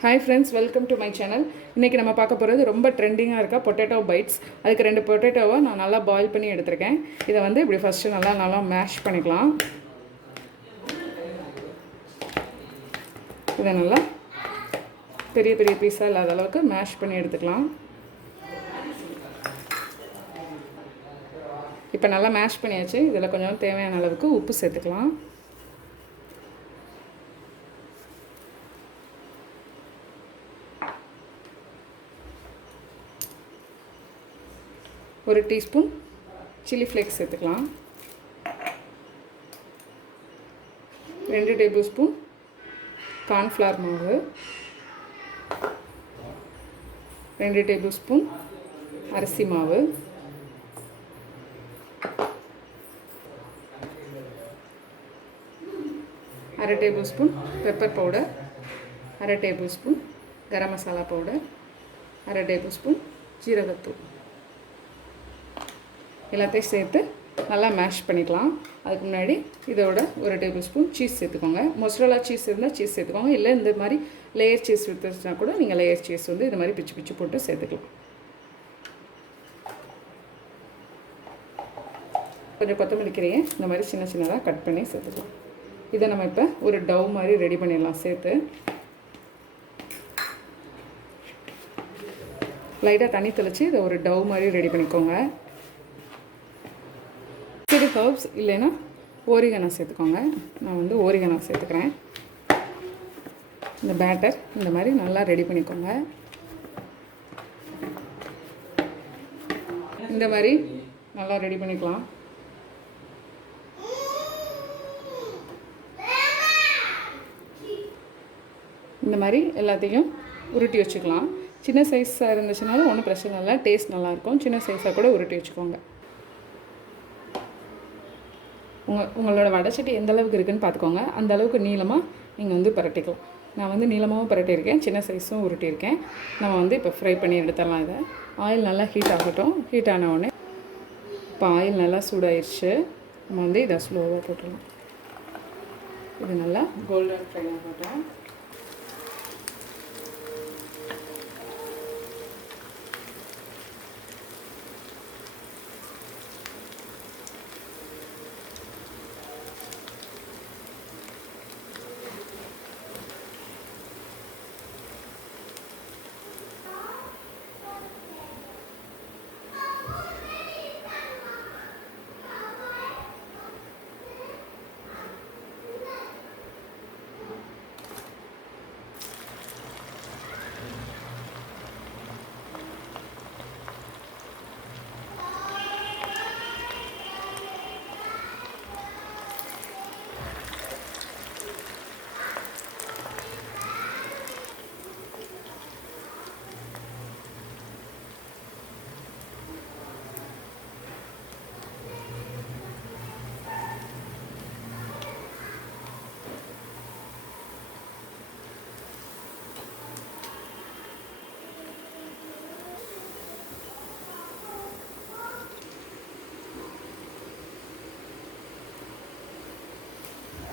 Hi friends, welcome to my channel. இன்னைக்கு நம்ம பார்க்க போறது ரொம்ப ட்ரெண்டிங்கா இருக்க பொட்டேட்டோ பைட்ஸ். அதுக்கு ரெண்டு பொட்டேட்டோவை நான் நல்லா பாயில் பண்ணி எடுத்துர்க்கேன். இத வந்து இப்படி ஃபர்ஸ்ட் நல்லா மேஷ் பண்ணிக்கலாம். இத நல்லா பெரிய பீஸா இல்லாத அளவுக்கு மேஷ் பண்ணி எடுத்துக்கலாம். இப்போ நல்லா மேஷ் பண்ணியாச்சு. இதல கொஞ்சம் தேவையான அளவுக்கு உப்பு சேர்த்துக்கலாம். ஒரு டீஸ்பூன் சில்லி ஃப்ளேக்ஸ் சேர்த்துக்கலாம். 2 டேபிள்ஸ்பூன் கார்ன்ஃப்ளவர் மாவு, 2 டேபிள்ஸ்பூன் அரிசி மாவு, 1/2 tablespoon pepper powder, 1/2 tablespoon garam masala powder, 1/2 tablespoon ஜீரகத்தூள் எல்லாத்தையும் சேர்த்து நல்லா மேஷ் பண்ணிக்கலாம். அதுக்கு முன்னாடி இதோட ஒரு டேபிள்ஸ்பூன் சீஸ் சேர்த்துக்கோங்க. மொசரல்லா சீஸ் இருந்தால் சீஸ் சேர்த்துக்கோங்க. இல்லை இந்த மாதிரி லேயர் சீஸ் விற்றுச்சுனா கூட நீங்கள் லேயர் சீஸ் வந்து இது மாதிரி பிச்சு போட்டு சேர்த்துக்கலாம். கொஞ்சம் கொத்தமல்லி கீரையை இந்த மாதிரி சின்னதாக கட் பண்ணி சேர்த்துக்கலாம். இதை நம்ம இப்போ ஒரு டவ் மாதிரி ரெடி பண்ணிடலாம். சேர்த்து லைட்டாக தண்ணி தெளித்து இதை ஒரு டவ் மாதிரி ரெடி பண்ணிக்கோங்க. சிறு ஹர்ப்ஸ் இல்லைன்னா ஓரிகனோ சேர்த்துக்கோங்க. நான் வந்து ஓரிகனோ சேர்த்துக்கிறேன். இந்த பேட்டர் இந்த மாதிரி நல்லா ரெடி பண்ணிக்கோங்க. இந்த மாதிரி நல்லா ரெடி பண்ணிக்கலாம். இந்த மாதிரி எல்லாத்தையும் உருட்டி வச்சுக்கலாம். சின்ன சைஸாக இருந்துச்சுனாலும் ஒன்றும் பிரச்சனை இல்லை, டேஸ்ட் நல்லாயிருக்கும். சின்ன சைஸாக கூட உருட்டி வச்சுக்கோங்க. உங்களோட வடைச்சட்டி எந்த அளவுக்கு இருக்குதுன்னு பார்த்துக்கோங்க. அந்த அளவுக்கு நீளமாக நீங்கள் வந்து பரட்டிக்கலாம். நான் வந்து நீளமாகவும் பரட்டியிருக்கேன், சின்ன சைஸும் உருட்டியிருக்கேன். நம்ம வந்து இப்போ ஃப்ரை பண்ணி எடுத்துடலாம். இதை ஆயில் நல்லா ஹீட் ஆகட்டும். ஹீட் ஆன உடனே இப்போ ஆயில் நல்லா சூடாயிருச்சு. நம்ம வந்து இதை ஸ்லோவாக போட்டுடலாம். இது நல்லா கோல்டன் ஃப்ரை ஆகட்டும்.